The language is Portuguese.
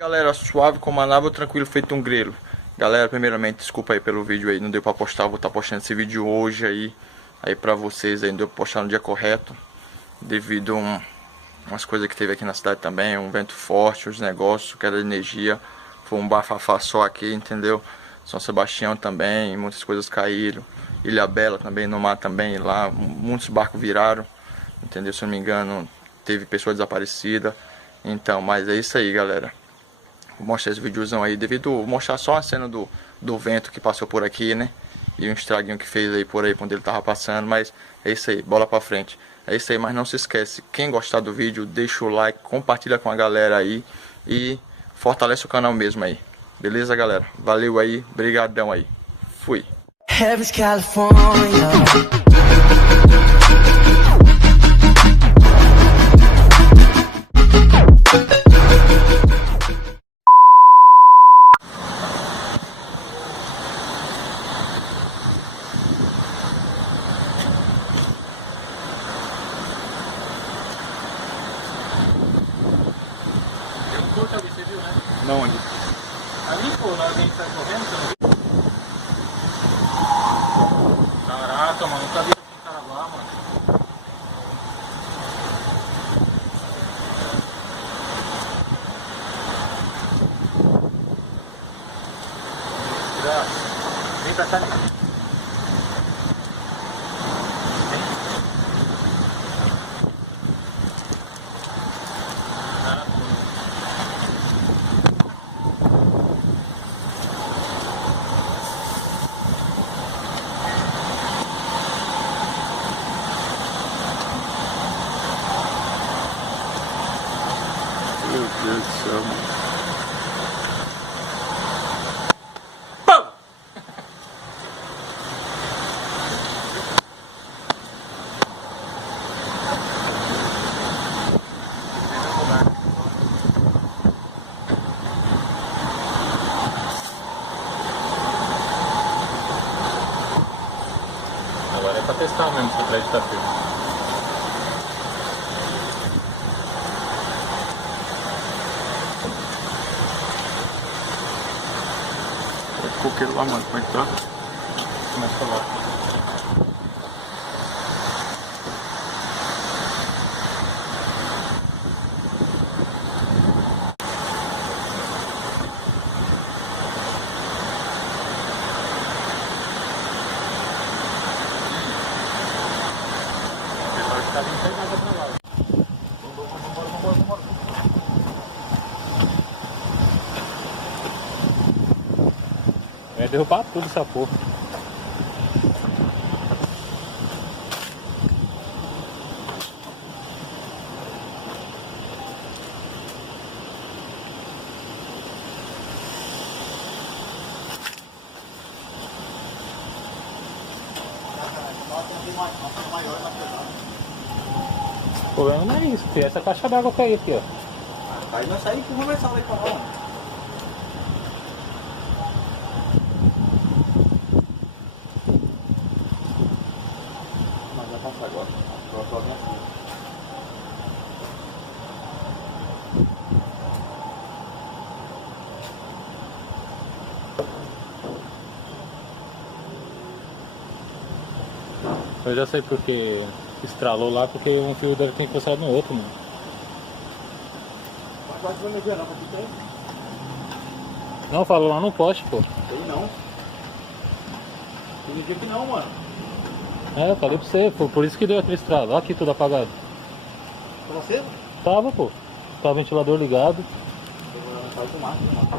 Galera, suave como a nave, tranquilo, feito um grelo. Galera, primeiramente, desculpa aí pelo vídeo aí, não deu pra postar, vou estar postando esse vídeo hoje aí pra vocês aí, não deu pra postar no dia correto, devido umas coisas que teve aqui na cidade também, um vento forte, os negócios, queda de energia, foi um bafafá só aqui, entendeu? São Sebastião também, muitas coisas caíram, Ilhabela também, no mar também, lá, muitos barcos viraram, entendeu? Se eu não me engano, teve pessoa desaparecida, então, mas é isso aí, galera. Vou mostrar esse videozão aí, mostrar só a cena do vento que passou por aqui, né? E um estraguinho que fez aí por aí, quando ele tava passando, mas é isso aí, bola pra frente. É isso aí, mas não se esquece, quem gostar do vídeo, deixa o like, compartilha com a galera aí e fortalece o canal mesmo aí. Beleza, galera? Valeu aí, brigadão aí. Fui. Heaven's California. Você viu, né? Não, onde? Ali, pô, na hora que a gente tá correndo, você não viu? Caraca, mano, nunca vi aqui em Caraguá, mano. Vem pra cá, né? Meu Deus do céu, mano. Agora é pra testar mesmo se o prédio tá firme. É coqueiro lá, mano. Como é que tá? Começa lá. Tá vindo até mais pra lá. Vambora. Vai derrubar tudo essa porra. O problema não é isso, filho. Essa caixa d'água cair aqui, ó. Aí nós saímos e conversar lá com ela, mano. Mas vai passar agora. Agora tô bem assim. Eu já sei porque estralou lá, porque um fio deve ter encostado no outro, mano. Agora você vai me ver, não, aqui tem? Não, falou lá no poste, pô. Tem não. Tem dia que não, mano. É, eu falei pra você, pô, por isso que deu aquele estralo. Olha aqui tudo apagado. Pra você? Tava, pô. Tava o ventilador ligado. Eu vou lá na casa do Marcos, mano.